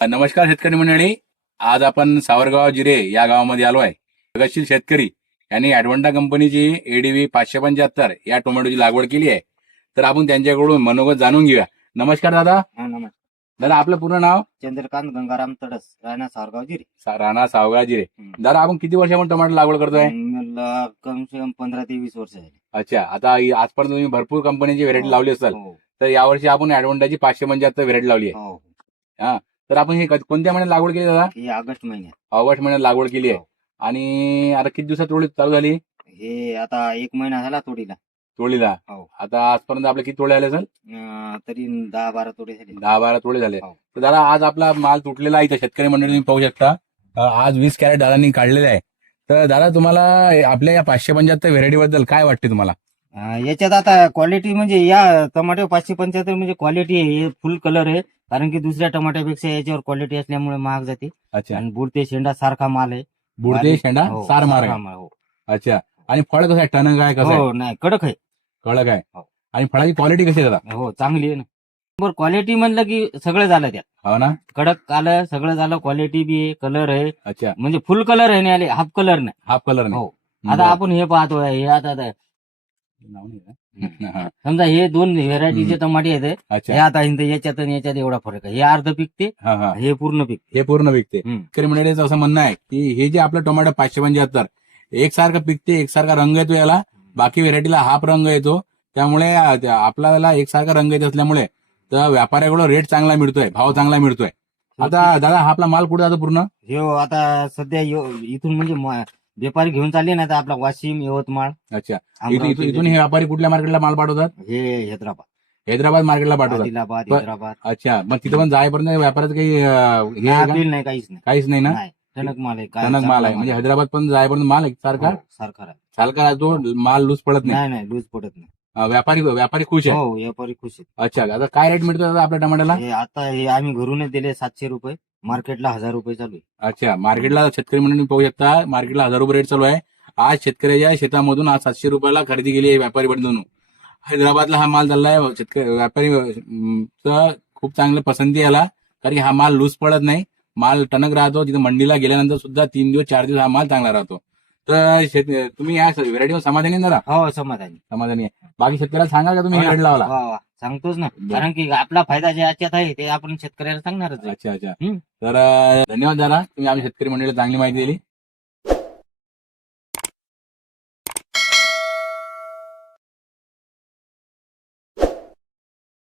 नमस्कार शेतकरी मंडळी. आज आपण सावरगाव जिरे या गावामध्ये आलो आहे. प्रगतशील शेतकरी यांनी ॲडव्हान्टा कंपनीची एडीव्ही 575 या टोमॅटोची लागवड केली आहे. तर आपण त्यांच्याकडून मनोगत जाणून घेऊया. नमस्कार दादा. नमस्कार. दादा आपलं पूर्ण नाव? चंद्रकांत गंगाराम तडस, राणा सावरगाव जिरे. राणा सावगाव जिरे. दादा आपण किती वर्षापासून टोमॅटो लागवड करतोय? मला कम से कम 15 ते 20 वर्ष झाली. अच्छा, आता आजपर्यंत तुम्ही भरपूर कंपनीची व्हेरायटी लावली असाल. हो, तर यावर्षी आपण ॲडव्हान्टाची 575 व्हेरायटी लावली आहे. हो. हा, तर आपण हे कोणत्या महिन्यात लागवड केली दादा? हे ऑगस्ट महिन्यात. ऑगस्ट महिन्यात लागवड केली आहे. हो. आणि आता किती दिवसात तोडी चालू झाली? हे आता 1 महिना झाला तोडीला. तोडीला. हो. आता आजपर्यंत आपले किती तोडे आले सर? तरी 10-12 तोडे झाले. 10-12 तोडे झाले. हो. तर दादा आज आपला माल तुटलेला आहे. इथं शेतकरी मंडळी तुम्ही पाहू शकता. आज 20 कॅरेट दादांनी काढलेले आहे. तर दादा तुम्हाला आपल्या या 575 व्हेरायटी बद्दल काय वाटते तुम्हाला? याच्यात आता क्वालिटी म्हणजे या टमाटे 575 म्हणजे क्वालिटी आहे, फुल कलर आहे. कारण की दुसऱ्या टमाट्यापेक्षा याच्यावर क्वालिटी असल्यामुळे महाग जाते. अच्छा, आणि बुडते शेंडा सारखा माल आहे. बुडते शेंडा हो, सार मार सारखा आहे. माल, हो. अच्छा, आणि फळ कसं आहे? टणक आहे कसं आहे? हो, नाही कडक आहे. कडक आहे. हो. आणि फळाची क्वालिटी कशी आहे दादा? हो, चांगली आहे ना. बरं, क्वालिटी म्हणलं की सगळं झालं त्यात. हो ना. कडक आलं, सगळं झालं. क्वालिटी बी आहे, कलर आहे. अच्छा, म्हणजे फुल कलर आहे, नाही आले हाफ कलर नाही. हाफ कलर नाही. हो. आता आपण हे पाहतोय, हे आता नाव नाही का? हा. समजा हे 2 व्हेरायटीचे टमाटे आहेत. हे अच्छा, आता याच्यात आणि याच्यात एवढा फरक आहे. हे अर्ध पिकते, हा हा, हे पूर्ण पिकते. हे पूर्ण विकते. हम्म. शेतकरी मंडळीचं असं म्हणणं आहे की हे जे आपलं टोमॅटो 575 एकसारखं पिकते, एकसारखा रंग येतो याला. बाकी व्हेरायटीला हाफ रंग येतो. त्यामुळे आपल्याला एकसारखा रंग येत असल्यामुळे तर व्यापाऱ्याकडून रेट चांगला मिळतोय, भाव चांगला मिळतोय. आता दादा हा आपला माल कुठे जातो पूर्ण? हे आता सध्या इथून म्हणजे व्यापारी घेऊन चालले ना, तर आपला वाशिम, यवतमाळ, अच्छा, अमरावती, इथून हे व्यापारी कुठल्या मार्केटला माल पाठवतात? हे हैदराबाद, हैदराबाद मार्केटला पाठवतात. आदिलाबाद, पण- हैदराबाद. अच्छा, मग तिथं पण जायपर्यंत व्यापाराचं काही हे आहे का? बिल नाही, काहीच नाही. काहीच नाही ना. नाही, टणक माल आहे. काय टणक माल आहे. चांगला म्हणजे हैदराबाद पण जायपर्यंत माल एकसारखा हो, सारखा आहे. सारखा राहतो, माल लूज पडत नाही. नाही, लूज पडत नाही. व्यापारी खुश आहे. हो, व्यापारी खुश आहे. अच्छा, आता काय रेट मिळतो दादा आपल्या टमाट्याला? हे आता हे आम्ही घरूनच दिले 700 रुपये. मार्केटला 1000 रुपये चालू आहे. अच्छा, मार्केटला शेतकरी मंडळी पाहू शकता, मार्केटला 1000 रुपये रेट चालू आहे. आज शेतकऱ्याच्या शेतामधून आज 700 रुपयाला खरेदी केली आहे व्यापारी बनवून. हैदराबादला हा माल चाललाय. शेतकरी व्यापारी खूप चांगलं पसंती आला, कारण की हा माल लूज पडत नाही, माल टणक राहतो. तिथे मंडीला गेल्यानंतर सुद्धा 3 दिवस 4 दिवस हा माल चांगला राहतो. तर तुम्ही या व्हेरायटीवर समाधानी आहे जरा? हो, समाधानी. समाधानी आहे. बाकी शेतकऱ्याला सांगा का तुम्ही हो ना. रेट लावला? वा, वा. सांगतोच ना, बरं. कारण की आपला फायदा जे याच्यात आहे ते आपण शेतकऱ्याला सांगणारच आहे. अच्छा अच्छा. हम्म. तर धन्यवाद दादा, तुम्ही आम्ही शेतकरी मंडळीला चांगली माहिती दिली.